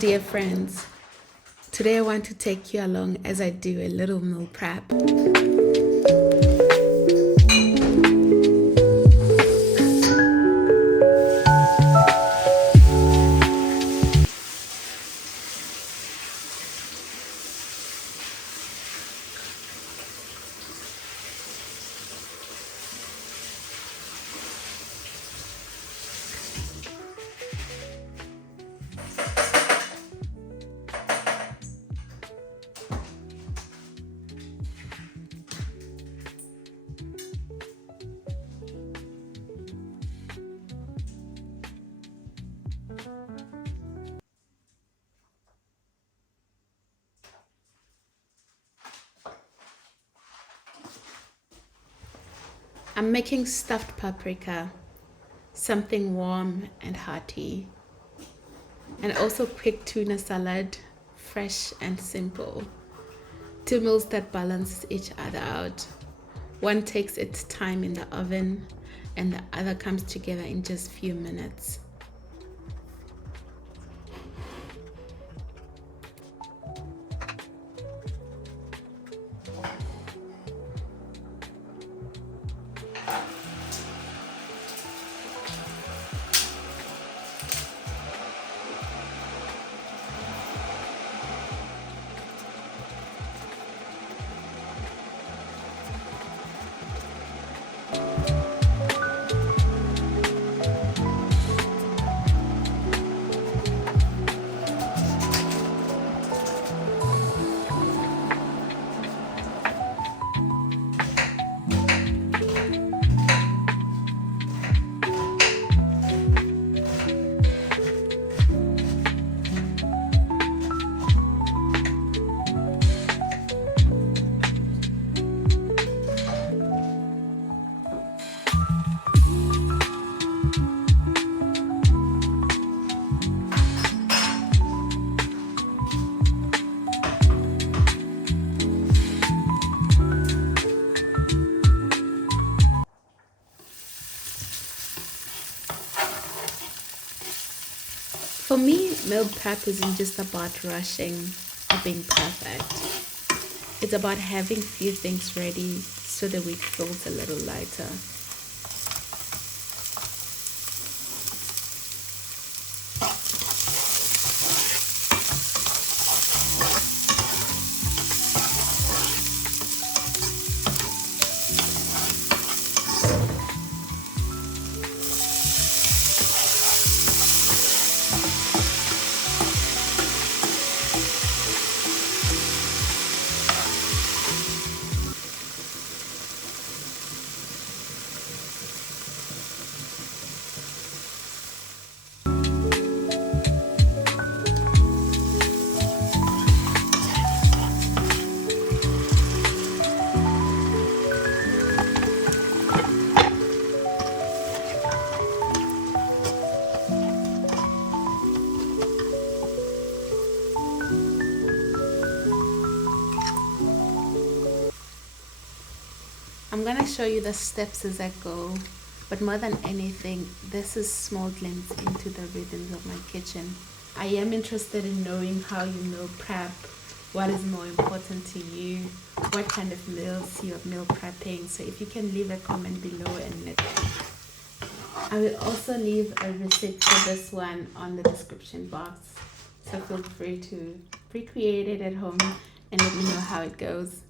dear friends, today I want to take you along as I do a little meal prep. I'm making stuffed paprika, something warm and hearty, and also quick tuna salad, fresh and simple. Two meals that balance each other out. One takes its time in the oven and the other comes together in just a few minutes. For me, meal prep isn't just about rushing or being perfect. It's about having few things ready so the week feels a little lighter. I'm gonna show you the steps as I go, but more than anything, this is small glimpse into the rhythms of my kitchen. I am interested in knowing how you meal prep, what is more important to you, what kind of meals you are meal prepping. So if you can leave a comment below, and I will also leave a receipt for this one on the description box. So feel free to recreate it at home and let me know how it goes.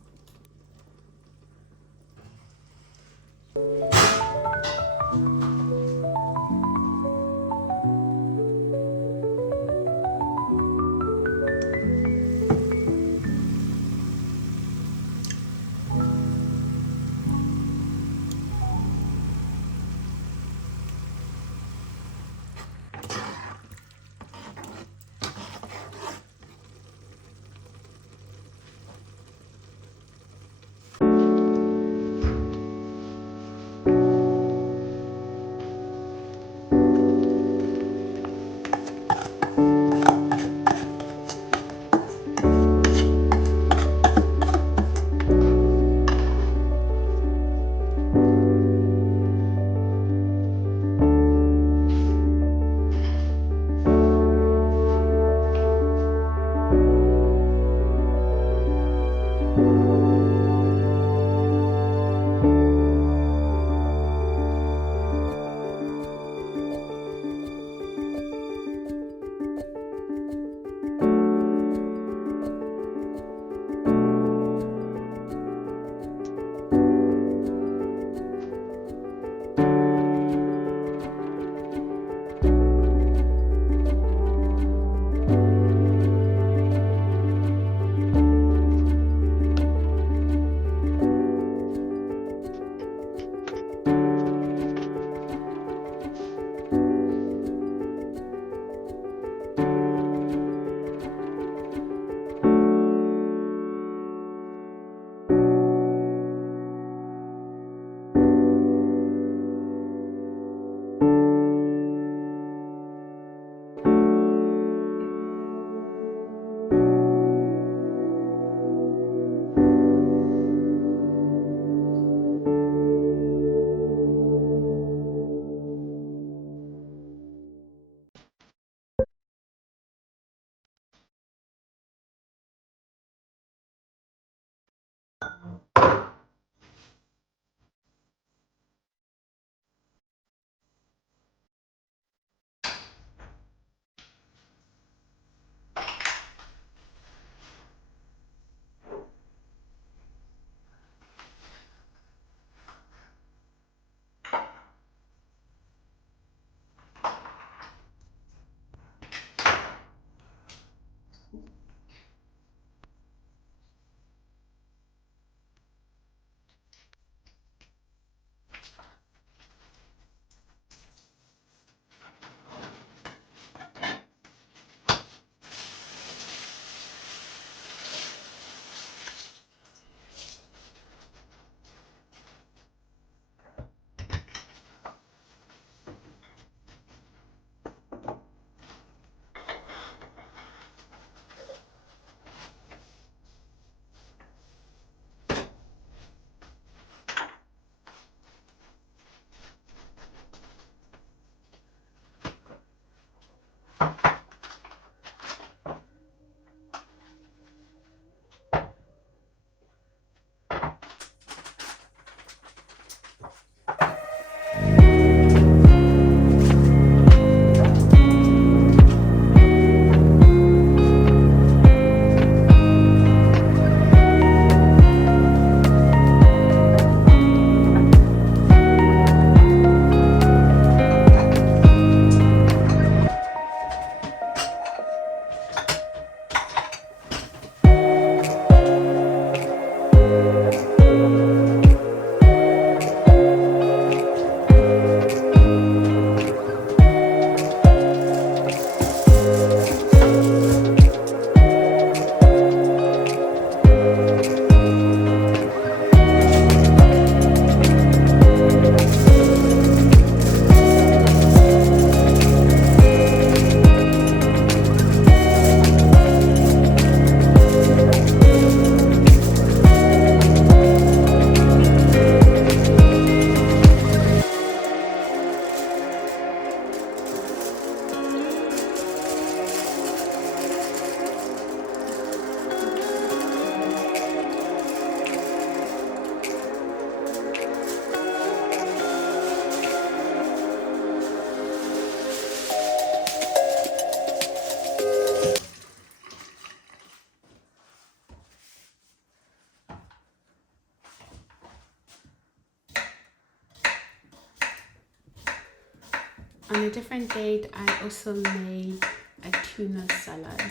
On a different date, I also made a tuna salad,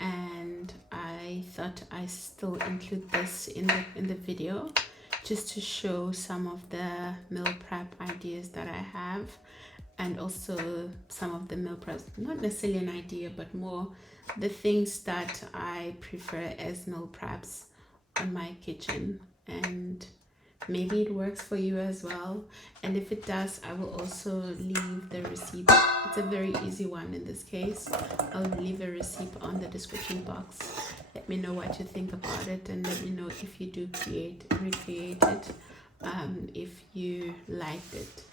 and I thought I still include this in the video just to show some of the meal prep ideas that I have, and also some of the meal preps, not necessarily an idea, but more the things that I prefer as meal preps on my kitchen, and maybe it works for you as well. And if it does, I will also leave the receipt. It's a very easy one in this case. I'll leave a receipt on the description box. Let me know what you think about it, and let me know if you do recreate it, if you liked it.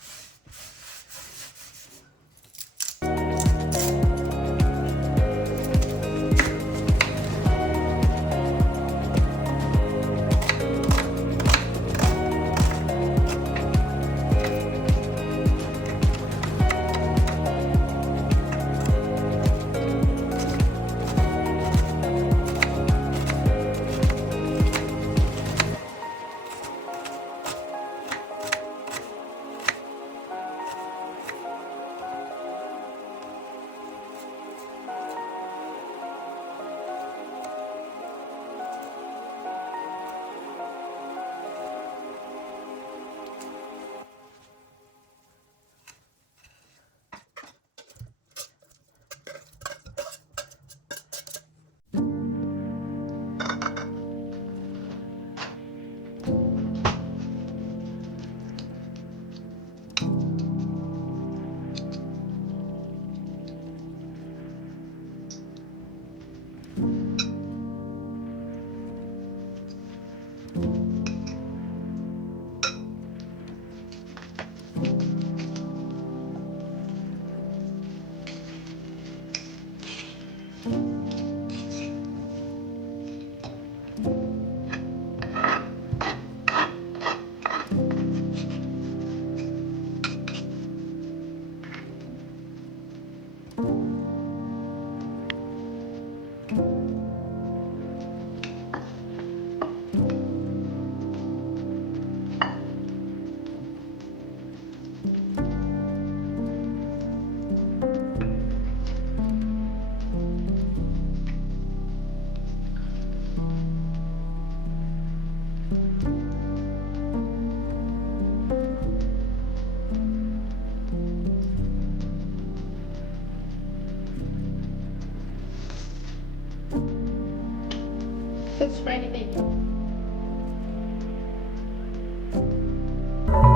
It's ready, baby.